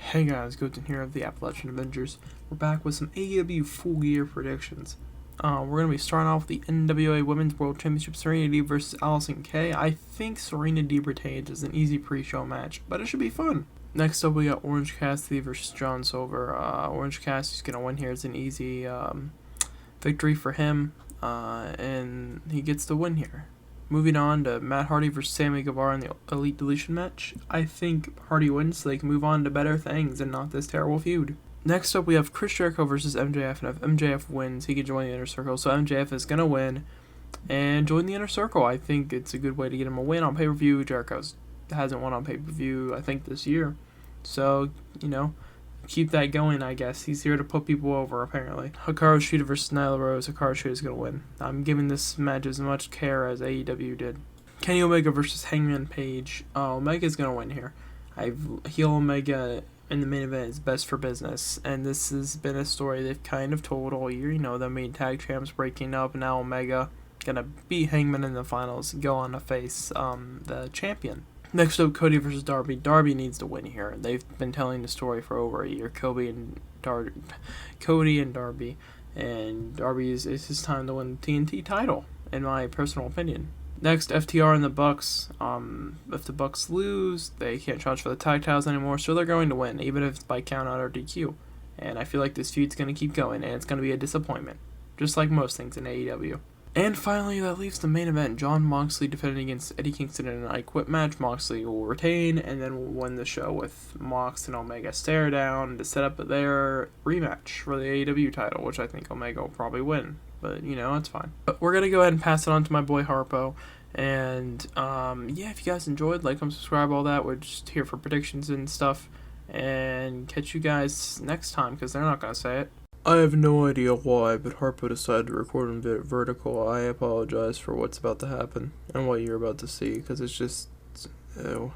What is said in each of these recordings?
Hey guys, Goten here of the Appalachian Avengers. We're back with some AEW full gear predictions. We're going to be starting off with the NWA Women's World Championship, Serena Deeb versus Allison Kay. I think Serena Deeb retains as an easy pre-show match, but it should be fun. Next up, we got Orange Cassidy versus John Silver. Orange Cassidy's going to win here. It's an easy victory for him, and he gets the win here. Moving on to Matt Hardy versus Sammy Guevara in the Elite Deletion match. I think Hardy wins so they can move on to better things and not this terrible feud. Next up, we have Chris Jericho versus MJF, and if MJF wins, he can join the Inner Circle. So MJF is going to win and join the Inner Circle. I think it's a good way to get him a win on pay-per-view. Jericho hasn't won on pay-per-view, I think, this year. So, keep that going, I guess. He's here to put people over, apparently. Hikaru Shida versus Nyla Rose. Hikaru Shida's going to win. I'm giving this match as much care as AEW did. Kenny Omega versus Hangman Page. Omega's going to win here. Heel Omega in the main event is best for business, and this has been a story they've kind of told all year. The main tag champs breaking up, and now Omega going to beat Hangman in the finals and go on to face the champion. Next up, Cody versus Darby. Darby needs to win here. They've been telling the story for over a year. Cody and Darby, and Darby is his time to win the TNT title, in my personal opinion. Next, FTR and the Bucks. If the Bucks lose, they can't challenge for the tag titles anymore, so they're going to win, even if it's by count out or DQ. And I feel like this feud's going to keep going, and it's going to be a disappointment, just like most things in AEW. And finally, that leaves the main event. Jon Moxley defending against Eddie Kingston in an I Quit match. Moxley will retain, and then will win the show with Mox and Omega stare down to set up their rematch for the AEW title, which I think Omega will probably win. But, it's fine. But we're going to go ahead and pass it on to my boy Harpo. And, if you guys enjoyed, like, subscribe, all that. We're just here for predictions and stuff. And catch you guys next time, because they're not going to say it. I have no idea why, but Harpo decided to record in vertical. I apologize for what's about to happen and what you're about to see, because it's just ew.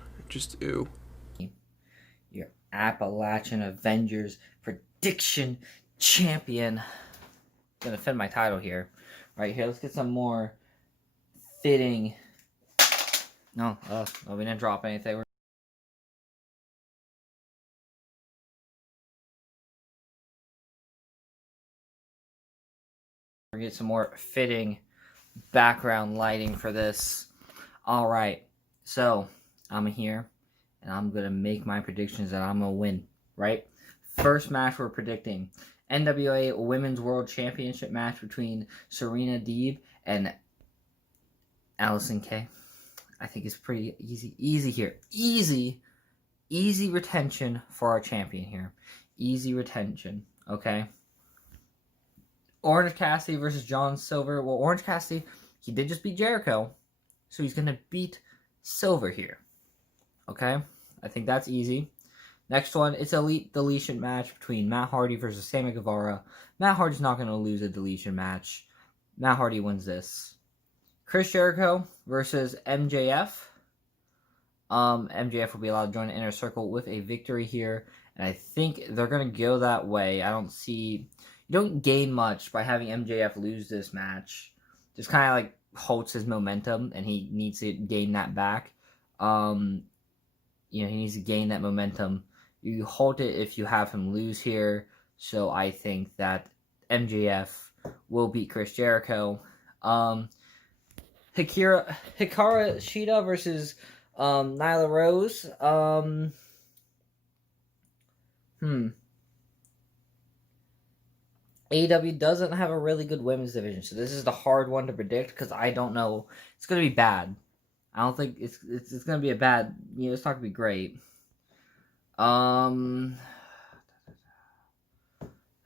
Your Appalachian Avengers prediction champion. I'm gonna defend my title here. Right here, let's get some more fitting. No, we didn't drop anything. We're gonna get some more fitting background lighting for this. Alright, so I'm here and I'm gonna make my predictions that I'm gonna win, right? First match we're predicting NWA Women's World Championship match between Serena Deeb and Allison Kay. I think it's pretty easy here. Easy retention for our champion here. Easy retention, okay? Orange Cassidy versus John Silver. Well, Orange Cassidy, he did just beat Jericho, so he's going to beat Silver here. Okay? I think that's easy. Next one, it's Elite Deletion match between Matt Hardy versus Sammy Guevara. Matt Hardy's not going to lose a deletion match. Matt Hardy wins this. Chris Jericho versus MJF. MJF will be allowed to join the Inner Circle with a victory here, and I think they're going to go that way. You don't gain much by having MJF lose this match. Just kind of like halts his momentum, and he needs to gain that back. He needs to gain that momentum. You halt it if you have him lose here. So I think that MJF will beat Chris Jericho. Hikaru Shida versus Nyla Rose. AEW doesn't have a really good women's division, so this is the hard one to predict because I don't know. It's going to be bad. I don't think it's going to be a bad. It's not going to be great. Who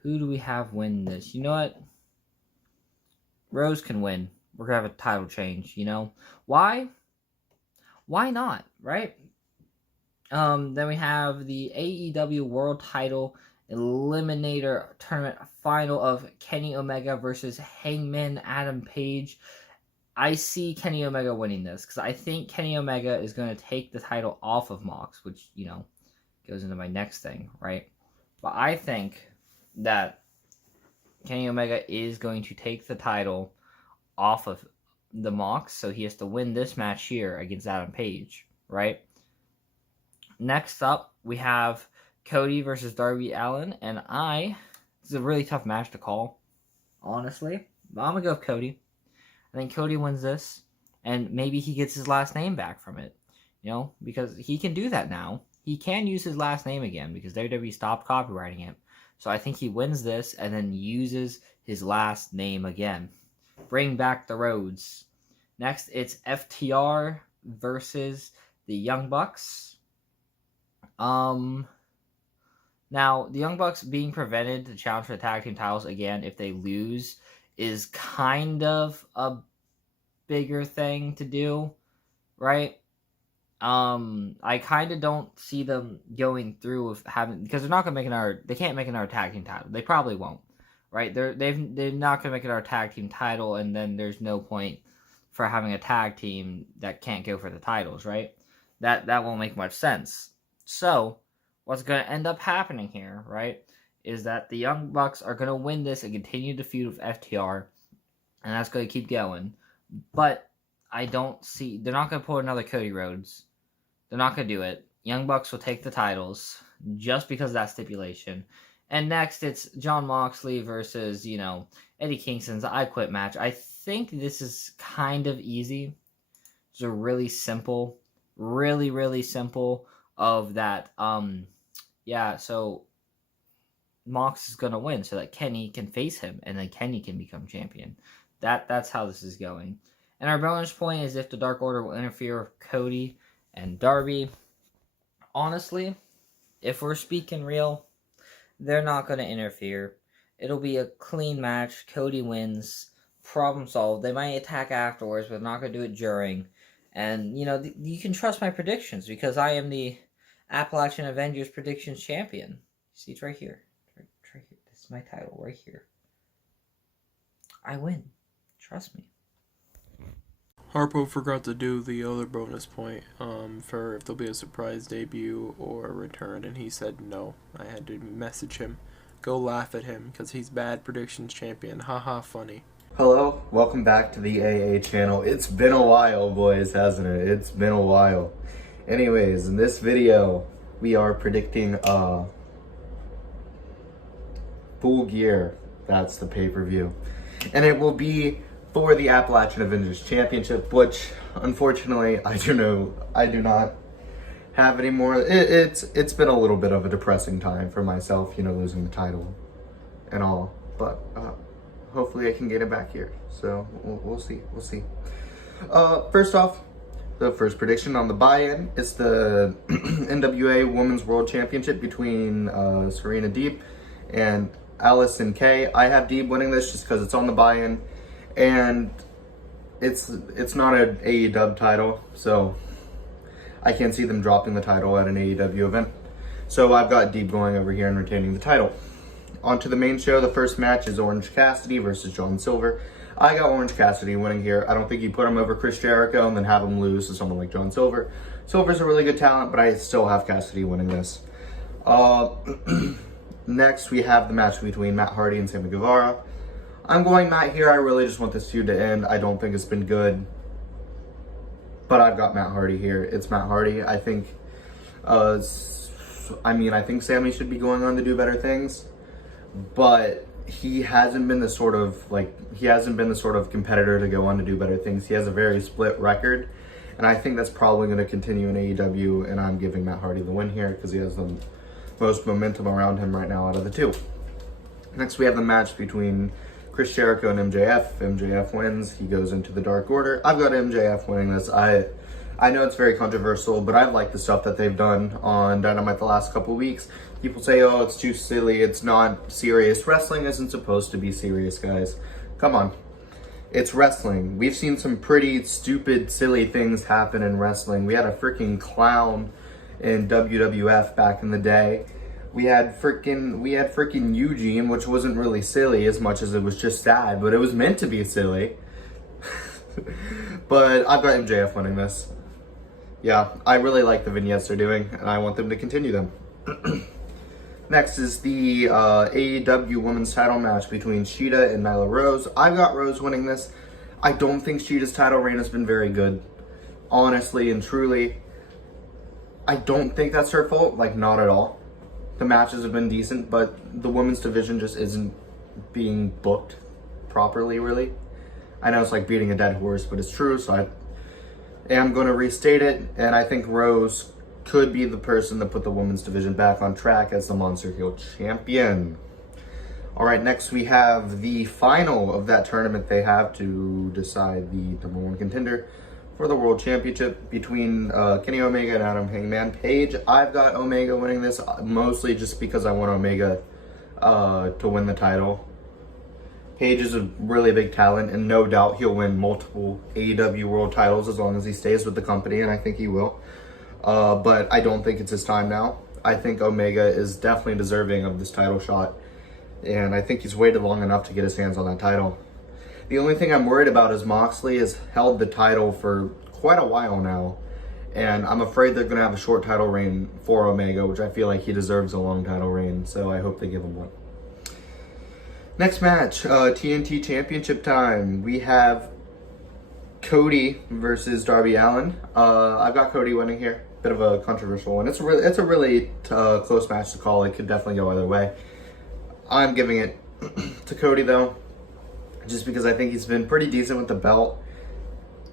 do we have win this? You know what? Rose can win. We're going to have a title change, Why? Why not, right? Then we have the AEW World Title Eliminator Tournament final of Kenny Omega versus Hangman Adam Page. I see Kenny Omega winning this because I think Kenny Omega is going to take the title off of Mox, which, goes into my next thing, right? But I think that Kenny Omega is going to take the title off of the Mox, so he has to win this match here against Adam Page, right? Next up, we have Cody versus Darby Allin, and this is a really tough match to call, honestly. But I'm going to go with Cody. I think Cody wins this, and maybe he gets his last name back from it, because he can do that now. He can use his last name again because WWE stopped copyrighting it. So I think he wins this and then uses his last name again. Bring back the Rhodes. Next, it's FTR versus the Young Bucks. Now, the Young Bucks being prevented to challenge for the tag team titles again if they lose is kind of a bigger thing to do, right? I kind of don't see them going through with having, because they're not gonna make they can't make another tag team title. They probably won't, right? They're not gonna make it our tag team title, and then there's no point for having a tag team that can't go for the titles, right? That won't make much sense. So what's gonna end up happening here, right, is that the Young Bucks are gonna win this and continue the feud with FTR, and that's gonna keep going. But I don't see, they're not gonna pull another Cody Rhodes. They're not going to do it. Young Bucks will take the titles just because of that stipulation. And next, it's Jon Moxley versus, Eddie Kingston's I Quit match. I think this is kind of easy. It's a really simple, really, really simple of that. So Mox is going to win so that Kenny can face him, and then Kenny can become champion. That's how this is going. And our bonus point is if the Dark Order will interfere with Cody and Darby. Honestly, if we're speaking real, they're not going to interfere. It'll be a clean match. Cody wins. Problem solved. They might attack afterwards, but they're not going to do it during. And, you can trust my predictions because I am the Appalachian Avengers predictions champion. See, it's right here. Right here. This is my title right here. I win. Trust me. Harpo forgot to do the other bonus point for if there'll be a surprise debut or a return, and he said no. I had to message him. Go laugh at him, because he's bad predictions champion. Haha, funny. Hello, welcome back to the AA channel. It's been a while, boys, hasn't it? It's been a while. Anyways, in this video, we are predicting Full Gear. That's the pay-per-view. And it will be for the Appalachian Avengers Championship, which unfortunately I do not have anymore. It's been a little bit of a depressing time for myself, losing the title and all, but hopefully I can get it back here. So we'll see. First off, the first prediction on the buy-in is the NWA Women's World Championship between Serena Deeb and Allison Kay. I have Deeb winning this just because it's on the buy-in. And it's not an AEW title, so I can't see them dropping the title at an AEW event. So I've got Deeb going over here and retaining the title. On to the main show. The first match is Orange Cassidy versus John Silver. I got Orange Cassidy winning here. I don't think you put him over Chris Jericho and then have him lose to someone like John Silver. Silver's a really good talent, but I still have Cassidy winning this. Next, we have the match between Matt Hardy and Sammy Guevara. I'm going Matt here. I really just want this feud to end. I don't think it's been good. But I've got Matt Hardy here. It's Matt Hardy. I think Sammy should be going on to do better things. But he hasn't been the sort of competitor to go on to do better things. He has a very split record. And I think that's probably going to continue in AEW. And I'm giving Matt Hardy the win here because he has the most momentum around him right now out of the two. Next, we have the match between Chris Jericho and MJF. MJF wins. He goes into the Dark Order. I've got MJF winning this. I know it's very controversial, but I've liked the stuff that they've done on Dynamite the last couple weeks. People say, oh, it's too silly. It's not serious. Wrestling isn't supposed to be serious, guys. Come on. It's wrestling. We've seen some pretty stupid, silly things happen in wrestling. We had a freaking clown in WWF back in the day. We had freaking Eugene, which wasn't really silly as much as it was just sad, but it was meant to be silly. But I've got MJF winning this. Yeah, I really like the vignettes they're doing, and I want them to continue them. Next is the AEW Women's Title match between Shida and Nyla Rose. I've got Rose winning this. I don't think Shida's title reign has been very good. Honestly and truly. I don't think that's her fault, not at all. The matches have been decent, but the women's division just isn't being booked properly, really. I know it's like beating a dead horse, but it's true, so I am going to restate it, and I think Rose could be the person to put the women's division back on track as the Monster Heel champion. All right, next we have the final of that tournament they have to decide the number one contender for the World Championship between Kenny Omega and Adam Hangman Page. I've got Omega winning this, mostly just because I want Omega to win the title. Page is a really big talent, and no doubt he'll win multiple AEW World titles as long as he stays with the company, and I think he will. But I don't think it's his time now. I think Omega is definitely deserving of this title shot, and I think he's waited long enough to get his hands on that title. The only thing I'm worried about is Moxley has held the title for quite a while now, and I'm afraid they're going to have a short title reign for Omega, which I feel like he deserves a long title reign, so I hope they give him one. Next match, TNT Championship time. We have Cody versus Darby Allin. I've got Cody winning here. Bit of a controversial one. It's a really close match to call. It could definitely go either way. I'm giving it to Cody though, just because I think he's been pretty decent with the belt,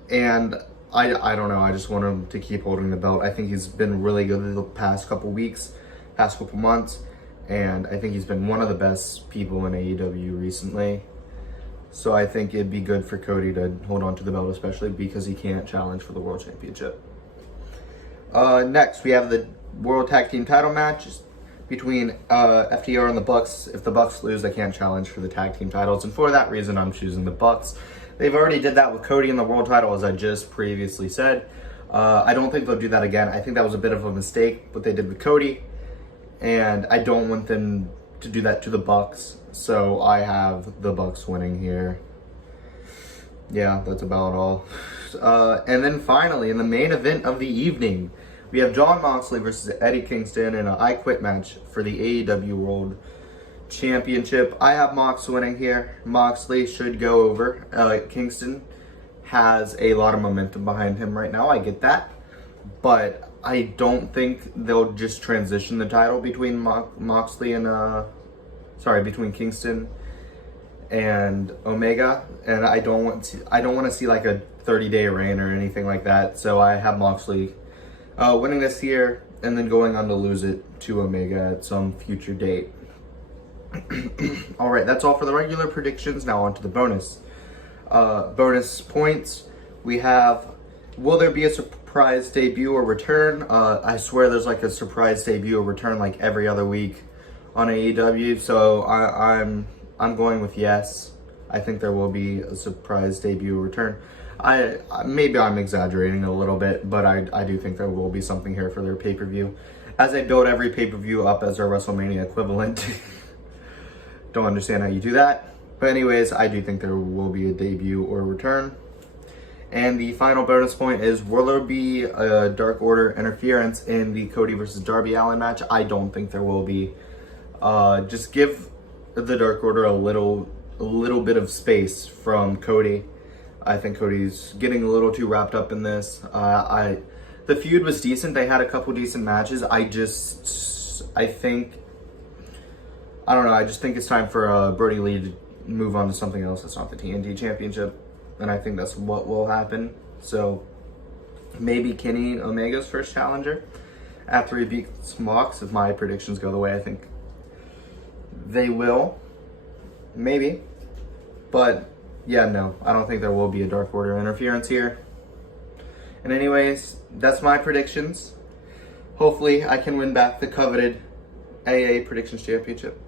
and I don't know. I just want him to keep holding the belt. I think he's been really good the past couple weeks, past couple months, and I think he's been one of the best people in AEW recently. So I think it'd be good for Cody to hold on to the belt, especially because he can't challenge for the World Championship. Next, we have the World Tag Team title match between FTR and the Bucks. If the Bucks lose, they can't challenge for the tag team titles, and for that reason, I'm choosing the Bucks. They've already did that with Cody in the world title, as I just previously said. I don't think they'll do that again. I think that was a bit of a mistake, what they did with Cody, and I don't want them to do that to the Bucks, so I have the Bucks winning here. Yeah, that's about all. And then finally, in the main event of the evening, we have Jon Moxley versus Eddie Kingston in an I Quit match for the AEW World Championship. I have Mox winning here. Moxley should go over. Kingston has a lot of momentum behind him right now. I get that. But I don't think they'll just transition the title between Moxley and, between Kingston and Omega. And I don't want to see like a 30-day reign or anything like that. So I have Moxley winning this here and then going on to lose it to Omega at some future date. All right, that's all for the regular predictions. Now on to the bonus. Bonus points. We have, will there be a surprise debut or return? I swear there's like a surprise debut or return like every other week on AEW. So I'm going with yes. I think there will be a surprise debut or return. Maybe I'm exaggerating a little bit, but I do think there will be something here for their pay-per-view, as they build every pay-per-view up as their WrestleMania equivalent. Don't understand how you do that. But anyways, I do think there will be a debut or return. And the final bonus point is, will there be a Dark Order interference in the Cody versus Darby Allin match? I don't think there will be. Just give the Dark Order a little bit of space from Cody. I think Cody's getting a little too wrapped up in this. The feud was decent. They had a couple decent matches. I just think it's time for Brody Lee to move on to something else that's not the TNT Championship. And I think that's what will happen. So maybe Kenny Omega's first challenger after he beats Mox, if my predictions go the way I think they will. Maybe. But yeah, no, I don't think there will be a Dark Order interference here. And anyways, that's my predictions. Hopefully I can win back the coveted AA Predictions Championship.